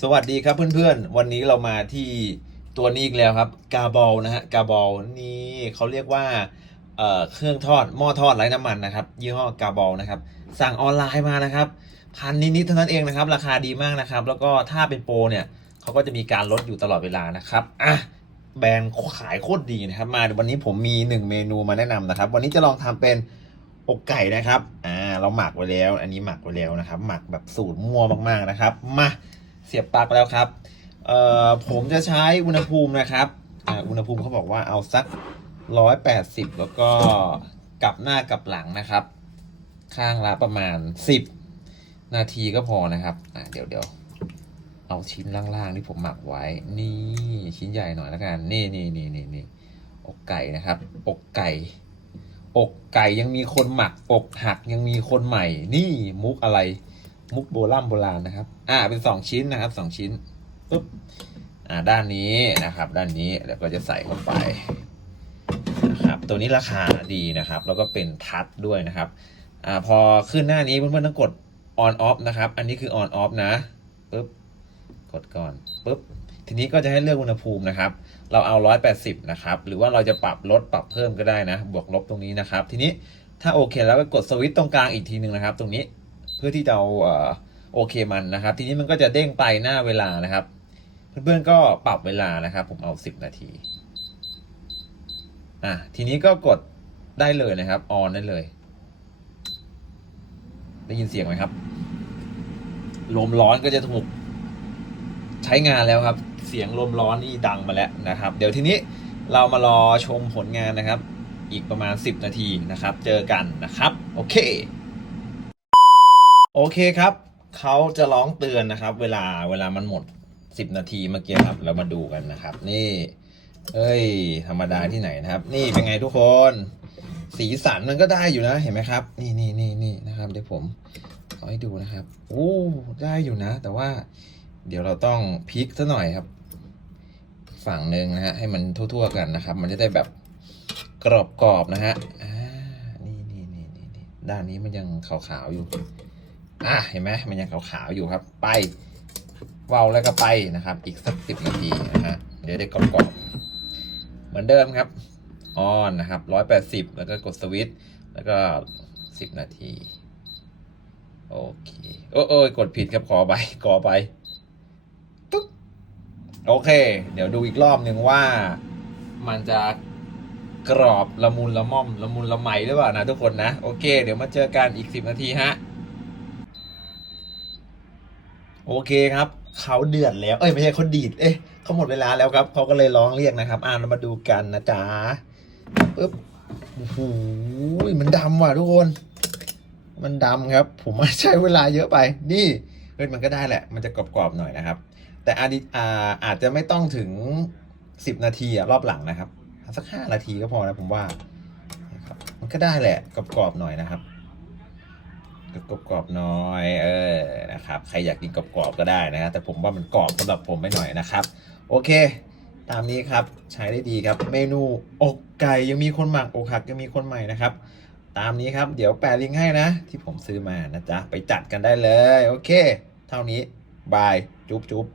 สวัสดีครับเพื่อนๆ วันนี้เรามาที่ตัวนี้อีกแล้วครับ กาบอลนะฮะ กาบอลนี่เขาเรียกว่าเเครื่องทอดหม้อทอดไร้น้ำมันนะครับ ยี่ห้อกาบอลนะครับ สั่งออนไลน์มานะครับ พันนิดๆเท่านั้นเองนะครับ ราคาดีมากนะครับ แล้วก็ถ้าเป็นโปรเนี่ยเขาก็จะมีการลดอยู่ตลอดเวลานะครับ อะ แบรนด์ขายโคตรดีนะครับ มาวันนี้ผมมีหนึ่งเมนูมาแนะนำนะครับ วันนี้จะลองทำเป็นอกไก่นะครับ อ่า เราหมักไว้แล้ว อันนี้หมักไว้แล้วนะครับ หมักแบบสูตรมั่วมากๆนะครับ มา สียบปลั๊กแล้วครับเอ่อผมจะใช้อุณหภูมินะครับอ่าอุณหภูมิเขาบอกว่าเอาสักร้อยแปดสิบแล้วก็กลับหน้ากลับหลังนะครับ ข้างละประมาณสิบนาทีก็พอนะครับอ่าเดี๋ยวเดี๋ยวเอาชิ้นล่างๆที่ผมหมักไว้ นี่ชิ้นใหญ่หน่อยแล้วกัน นี่นี่นี่นี่นี่อกไก่นะครับ อกไก่ อกไก่ยังมีคนหมัก อกหักยังมีคนใหม่ นี่มุกอะไร มุกโบราณโบราณนะครับ อ่า เป็นสองชิ้นนะครับสองชิ้นปุ๊บ อ่า ด้านนี้นะครับ ด้านนี้แล้วก็จะใส่เข้าไปนะครับ ตัวนี้ราคาดีนะครับ แล้วก็เป็นทัชด้วยนะครับ อ่า พอขึ้นหน้านี้เพื่อนๆต้องกด on off นะครับ อันนี้คือ on off นะปุ๊บ กดก่อนปุ๊บ ทีนี้ก็จะให้เลือกอุณหภูมินะครับ เราเอา 180 นะครับ หรือว่าเราจะปรับลดปรับเพิ่มก็ได้นะ บวกลบตรงนี้นะครับ ทีนี้ถ้าโอเคแล้วก็กดสวิตช์ตรงกลางอีกทีหนึ่งนะครับ ตรงนี้ พื่อที่จะเอาเอ่อโอเคมันนะครับ ทีนี้มันก็จะเด้งไปหน้าเวลานะครับ เพื่อนๆก็ปรับเวลานะครับ ผมเอา 10 นาทีอะทีนี้ก็กดได้เลยนะครับออนได้เลย ได้ยินเสียงไหมครับลมร้อนก็จะถูกใช้งานแล้วครับ เสียงลมร้อนนี่ดังมาแล้วนะครับ เดี๋ยวทีนี้เรามารอชมผลงานนะครับ อีกประมาณ 10 นาทีนะครับ เจอกันนะครับ โอเค โอเคครับเขาจะร้องเตือนนะครับ เวลาเวลามันหมด10นาทีเมื่อกี้ครับเรามาดูกันนะครับ นี่เอ้ย ธรรมดาที่ไหนนะครับ นี่เป็นไงทุกคน สีสันมันก็ได้อยู่นะเห็นไหมครับ นี่นี่นี่นี่นะครับ เดี๋ยวผมขอให้ดูนะครับโอ้ได้อยู่นะ แต่ว่า เดี๋ยวเราต้องพลิกซะหน่อยครับ ฝั่งหนึ่งนะฮะให้มันทั่วๆกันนะครับ มันจะได้แบบกรอบๆนะฮะอ่านี่นี่นี่นี่ด้านนี้มันยังขาวๆอยู่ อะเห็นไหมมันยังขาวๆอยู่ครับไปเว้าแล้วก็ไปนะครับ อีกสักสิบนาทีนะฮะเดี๋ยวได้กรอบๆเหมือนเดิมครับออนนะครับร้อยแปดสิบแล้วก็กดสวิตช์แล้วก็สิบนาที โอเคโอ้โอ้ยกดผิดครับขอไปขอไปตุ๊บโอเค เดี๋ยวดูอีกรอบหนึ่งว่ามันจะกรอบละมุนละม่อมละมุนละไมหรือเปล่านะทุกคนนะ โอเค เดี๋ยวมาเจอกันอีกสิบนาทีฮะ โอเคครับเขาเดือดแล้ว เอ้ยไม่ใช่เขาดีด เอ๊ะเขาหมดเวลาแล้วครับเขาก็เลยร้องเรียกนะครับ อ่าเรามาดูกันนะจ๊ะปึ๊บโอ้โหมันดำว่ะทุกคน มันดำครับ ผมใช้เวลาเยอะไป นี่เฮ้ยมันก็ได้แหละ มันจะกรอบๆหน่อยนะครับ แต่อาดิอ่าอาจจะไม่ต้องถึงสิบนาทีอะรอบหลังนะครับ สักห้านาทีก็พอนะผมว่า มันก็ได้แหละกรอบๆหน่อยนะครับ กรอบๆน้อย เออนะครับใครอยากกินกรอบๆก็ได้นะครับแต่ผมว่ามันกรอบสำหรับผมไม่หน่อยนะครับ โอเค ตามนี้ครับใช้ได้ดีครับ เมนูอกไก่ยังมีคนหมักอกหักยังมีคนใหม่นะครับ ตามนี้ครับเดี๋ยวแปะลิงก์ให้นะ ที่ผมซื้อมานะจ๊ะไปจัดกันได้เลย โอเค เท่านี้บายจุ๊บจุ๊บ